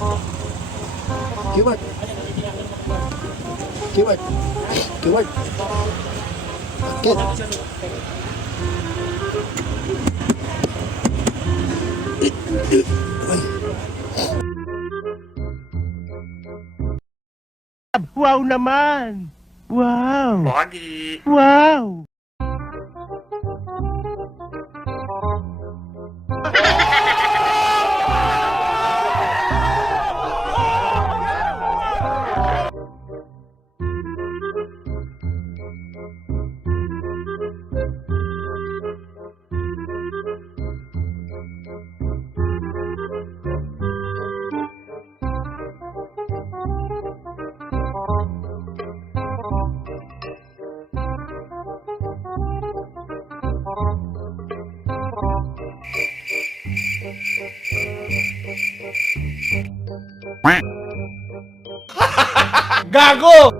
Keyword. Keyword. Keyword. Akit. Ay. Wow naman! Wow! Pogi! Wow! Gago!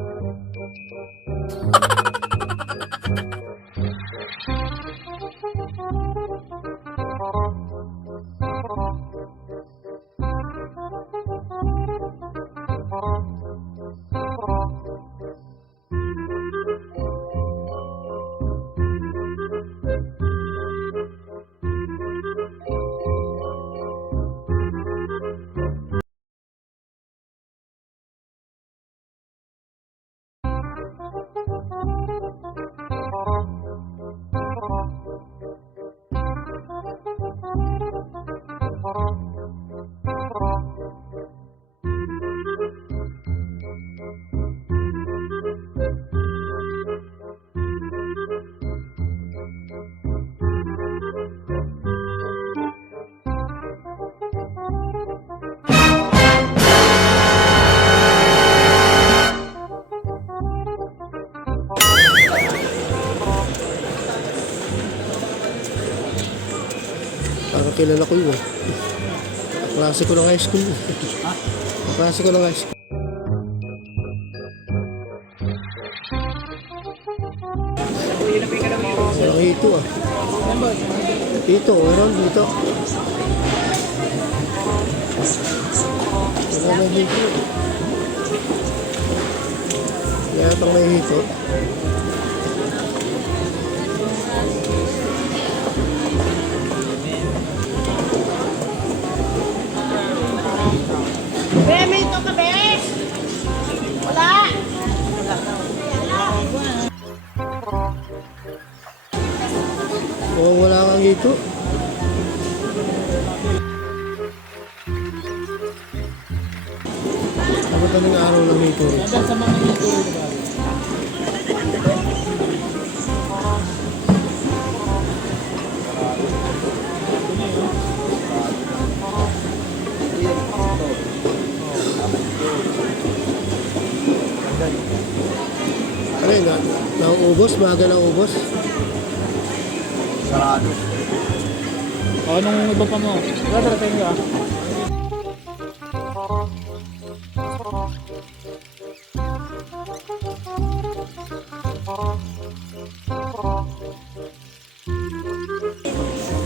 Parang kilala ko yun. Klase ko ng high school. Klase ko ng high school. Walang hito ah. Hito, meron dito. Wala na hito. Kaya itong may hito. Minto ka, be! Wala! Kung wala kang hito. Dapat anong araw ng hito? Sa mga hito rin ba? Ano yun? Nauubos? Maaga na ubos? Sarado. O, anong iba pa mo? Wala talaga tayo ah.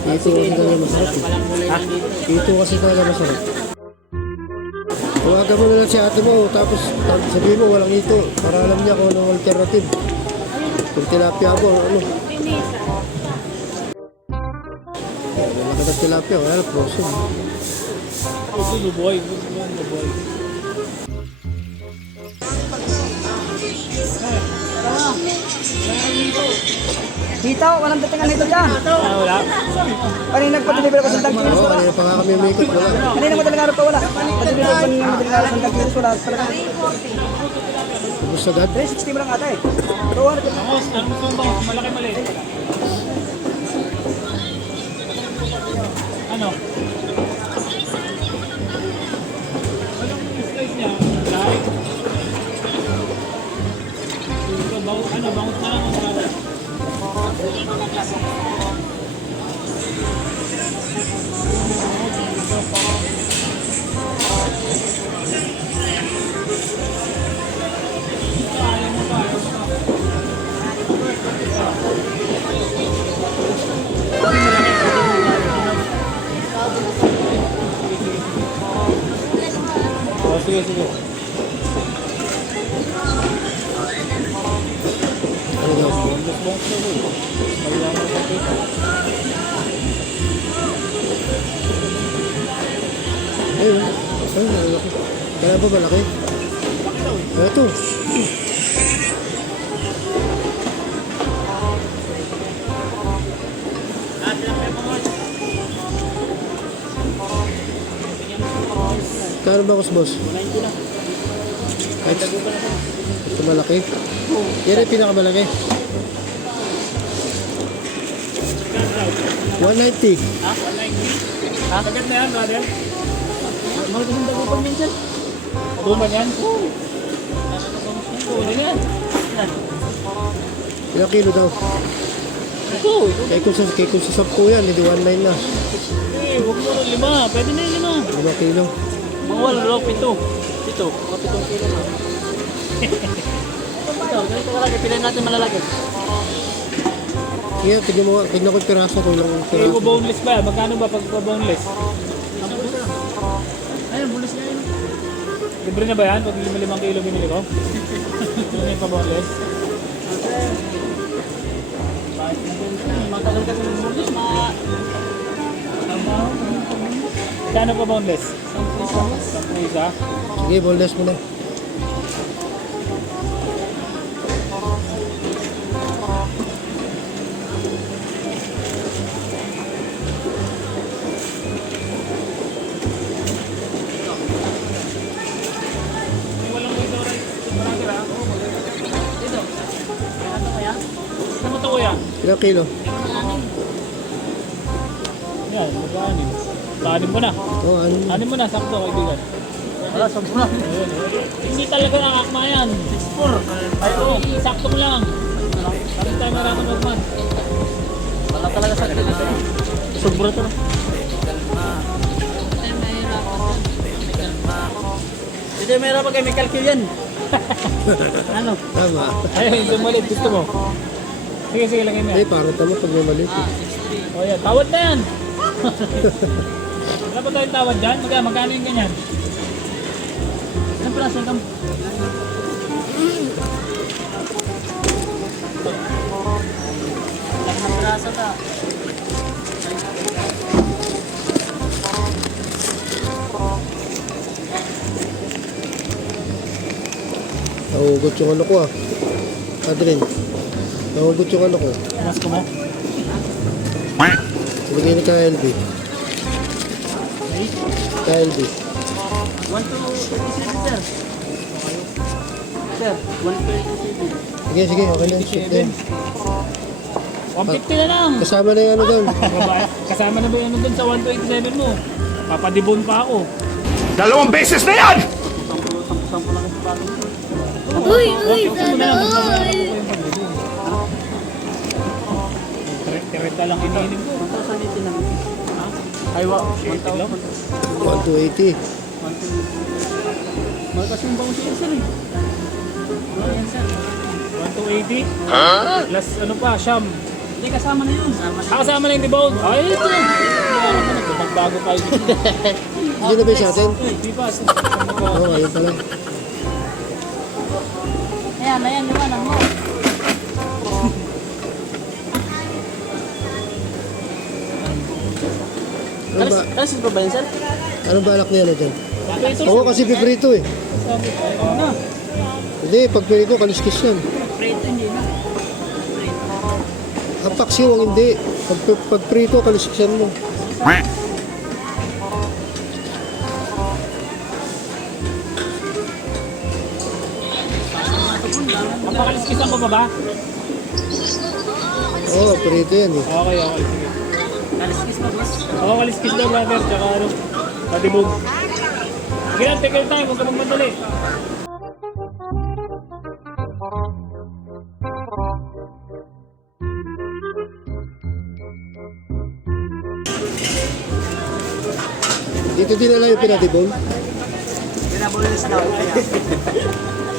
Dito kasi talaga masarap. Dito kasi talaga masarap. Tawagan mo na lang si ate mo, tapos sabihin mo walang ito. Para alam niya kung anong alternative. Kung tilapia mo, ano. Malaki ng tilapia, wala na frozen. Ito, luboy. Luboy. Dito, walang datingan nito dyan. Ah, wala? Kanina nagpa-deliver ako sa Tagkilos, Oo, wala. kanina pa nga kami umikot, wala. Kanina madaling araw pa wala. Pa-deliver pa ng madaling araw sa Tagkilos, wala. Ubus agad. 360 mo lang ata eh. 200 Bangos, ano gusto mo bangos? Malaki maliit. Ano? Anong slice niya? Lahat? Ito, bangos na lang ang para. sige, sige. Ano daw? Boneless bones daw eh. Mayaman sa kita. Ayun. Ayun, malaki. Kaya ba malaki? Ito. Kano ba boss? 90 lang. Kahit ito malaki. Yan ang pinakamalaki. 190. Ha? 190? Ha? Agad na yan, brother? Mahal kasing dagupan minsan. Dagupan yan? Oo. Oo, na yan. Ilang kilo daw? Ito. Kay kung sa 10 yan, hindi 19 na. Eh, huwag mo 5. Pwede na yun 5. 5 kilo. Bawal, bro. 7. 7. Mga 7 kilo na. Ito, ganito kalaki. Pilihan natin malalaki. Kaya, tignan ko yung piraso kung ilang Kaya piraso. ko boneless ba? Magkano ba pag boneless? Ayun, boneless nga yun. Libre na ba yan? Pag 5 kilo binili ko? Ano yung pa-boneless? Matagal kasi ng boneless, Kano pa boneless? 10 isa? Sige, boneless mo na. Walang ito rice. Marami ra. Dito. Ano kaya? Ano mo ito kuya? Ilang kilo? Yan, mag-anim. Anim mo na. Oo, ano? Anim mo na, sakto kaibigan. Wala, 10 na. Ayun, hindi talaga nakakma yan. 6-4. Ay, oo, sakto mo lang. Sabi tayo maraming magman. Wala talaga sa dito. Sobra to. Hindi may hirap kayo, may calcul yan. Ano? Tama. Ay, yung maliit, gusto mo. Sige, sige, lagay mo Eh, yan. parang tama pag may mali. O yan, tawad na yan. Wala pa tayong tawad dyan? Magkano yung ganyan? Anong piraso yung piraso ka. Nahugot yung ano ko ah. Adrin. Nahugot yung ano ko. Mas ko mo? Ibigay ni KLB. KLB. 127 sir. Sir, 127. Sige, sige, okay na. Shit na. 150 na lang. Kasama na yung ano doon. Kasama na ba yung ano dun sa 127 mo? Papadibon pa ako. 2 beses na yan! Uy, Tireta lang iniinim ko. Ay, wow. 1,000 lang. 1,280. Mahal kasi yung bangus yun, sir eh. Ano yan, sir? 1,280? Plus ano pa, siyam. Hindi, kasama na yun. Kasama na yung debout. Ay, ito. Nagbago pa yun. Hindi na ba yung sa atin? Di ba? Oo, ayun pala. Ayan, ayan, liwanag mo. Ano ba? Kasi pa ba yun, sir? Anong balak niya na dyan? Ito, Oo, kasi piprito eh. Ano? Hindi, pag pirito, kaliskis yan. Prito, hindi na. Ang paksiw ang hindi. Pag prito, kaliskisan mo. Mapakaliskisan ko pa ba? Oo, prito yan eh. Okay, okay, sige. Kaliskis pa, boss. Oo, kaliskis daw, brother. Tsaka ano, padibog. Sige lang, take your time. Huwag ka magmadali. Dito din na lang yung pinatibong. Pinabulis na.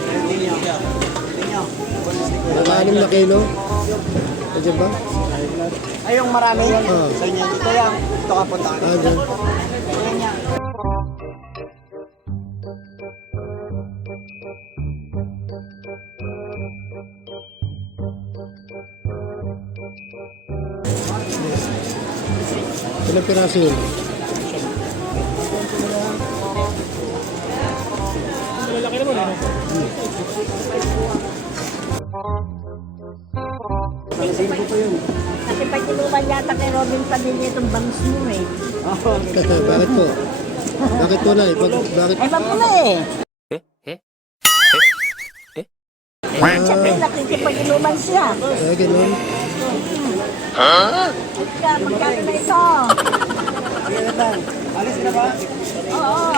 Hindi niyo. Naka-6 na kilo. Nandiyan ba? Ay, yung marami yan. Oo. Sa inyo. Ito yan. Ito ka punta. Ah, dyan. Ayan yan. Ilang piraso yun? Malaki naman eh. Kasi pag inuman yata kay Robin Padilla itong bangs mo eh. Bakit po? Bakit po na? Bakit? Ay, mapula eh. Siyempre, nakikipag-inuman siya. Ganun. Kaya, magkano na ito? Alis ka na ba? Oo.